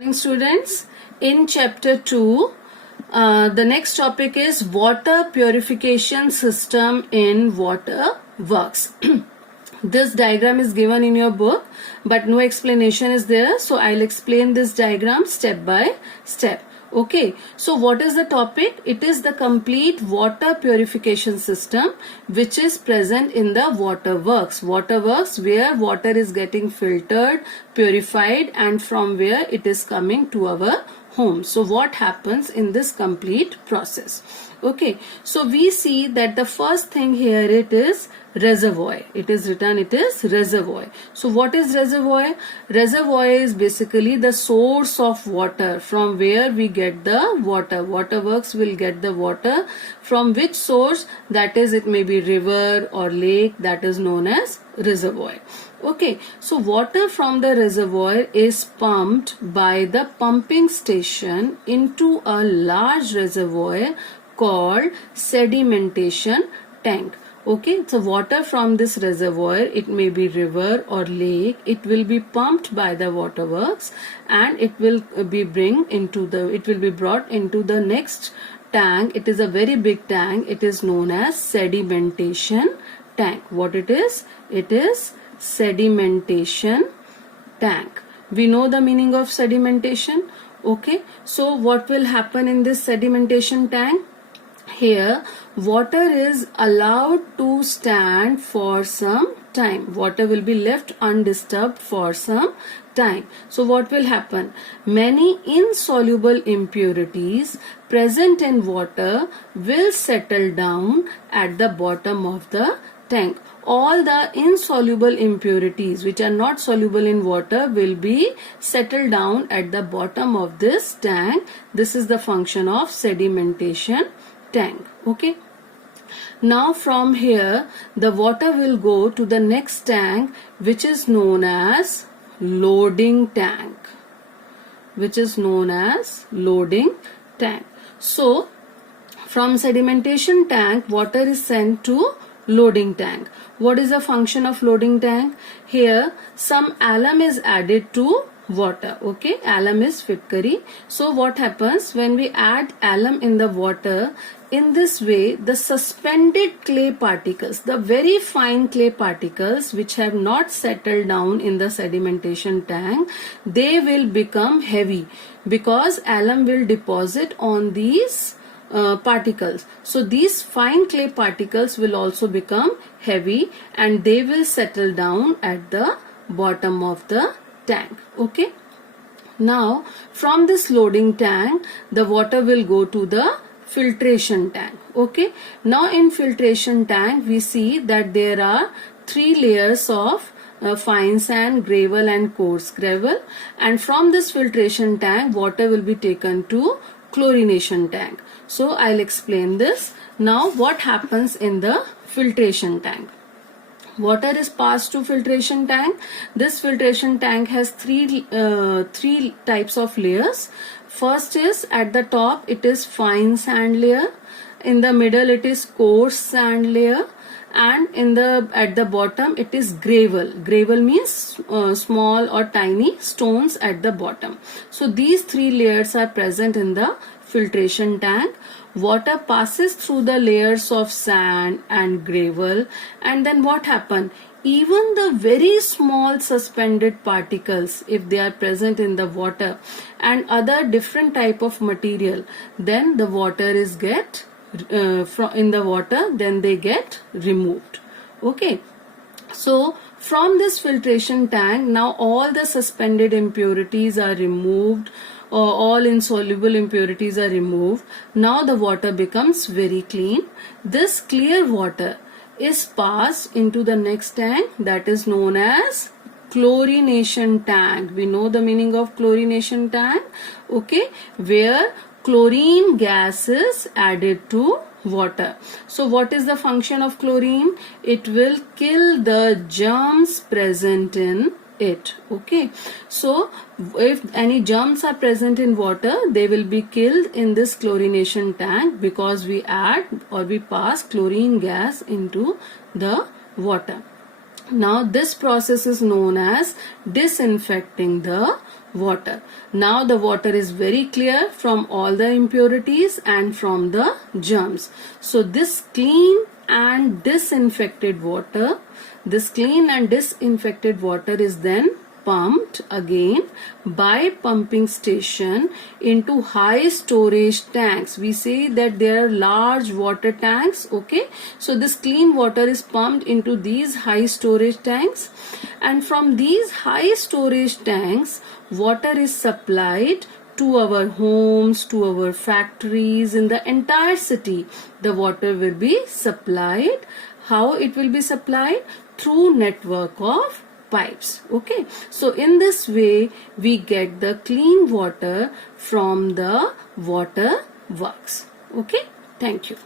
Morning, students. In chapter 2, the next topic is water purification system in water works. This diagram is given in your book, but no explanation is there, so I'll explain this diagram step by step. Okay, so what is the topic? It is the complete water purification system which is present in the water works. Water works where water is getting filtered, purified, and from where it is coming to our home. So what happens in this complete process? Okay, so we see that the first thing here it is reservoir. It is written it is reservoir. So what is reservoir? Reservoir is basically the source of water from where we get the water. Waterworks will get the water from which source? That is, it may be river or lake, that is known as reservoir. Okay, so water from the reservoir is pumped by the pumping station into a large reservoir called sedimentation tank. Okay, so water from this reservoir, it may be river or lake, it will be pumped by the waterworks and it will be brought into the next tank. It is a very big tank. It is known as sedimentation tank. What it is? It is sedimentation tank. We know the meaning of sedimentation. Okay, so what will happen in this sedimentation tank? Here water is allowed to stand for some time. Water will be left undisturbed for some time. So what will happen? Many insoluble impurities present in water will settle down at the bottom of the tank. All the insoluble impurities which are not soluble in water will be settled down at the bottom of this tank. This is the function of sedimentation tank. Okay, now from here the water will go to the next tank which is known as loading tank, So from sedimentation tank water is sent to loading tank. What is the function of loading tank? Here some alum is added to water. Okay, alum is Fitkari. So what happens when we add alum in the water? In this way the suspended clay particles, the very fine clay particles which have not settled down in the sedimentation tank, they will become heavy because alum will deposit on these particles. So these fine clay particles will also become heavy and they will settle down at the bottom of the tank. Okay, now from this loading tank the water will go to the filtration tank. Okay, now in filtration tank we see that there are three layers of fine sand, gravel and coarse gravel, and from this filtration tank water will be taken to chlorination tank. So I'll explain this. Now what happens in the filtration tank? Water is passed to filtration tank. This filtration tank has three types of layers. First is at the top it is fine sand layer, in the middle it is coarse sand layer, and at the bottom it is gravel. Gravel means small or tiny stones at the bottom. So these three layers are present in the filtration tank. Water passes through the layers of sand and gravel, and then what happens? Even the very small suspended particles, if they are present in the water and other different type of material, then the water is get then they get removed. Okay, so from this filtration tank now all the suspended impurities are removed, all insoluble impurities are removed. Now the water becomes very clean. This clear water is passed into the next tank that is known as chlorination tank. We know the meaning of chlorination tank. Okay, where chlorine gas is added to water. So what is the function of chlorine? It will kill the germs present in it. Okay, so if any germs are present in water, they will be killed in this chlorination tank because we add or we pass chlorine gas into the water. Now this process is known as disinfecting the water. Now the water is very clear from all the impurities and from the germs. So this clean and disinfected water is then pumped again by pumping station into high storage tanks. We say that there are large water tanks, okay? So this clean water is pumped into these high storage tanks, and from these high storage tanks water is supplied to our homes, to our factories, in the entire city. The water will be supplied. How it will be supplied? Through network of pipes. Okay, so in this way we get the clean water from the water works. Okay, thank you.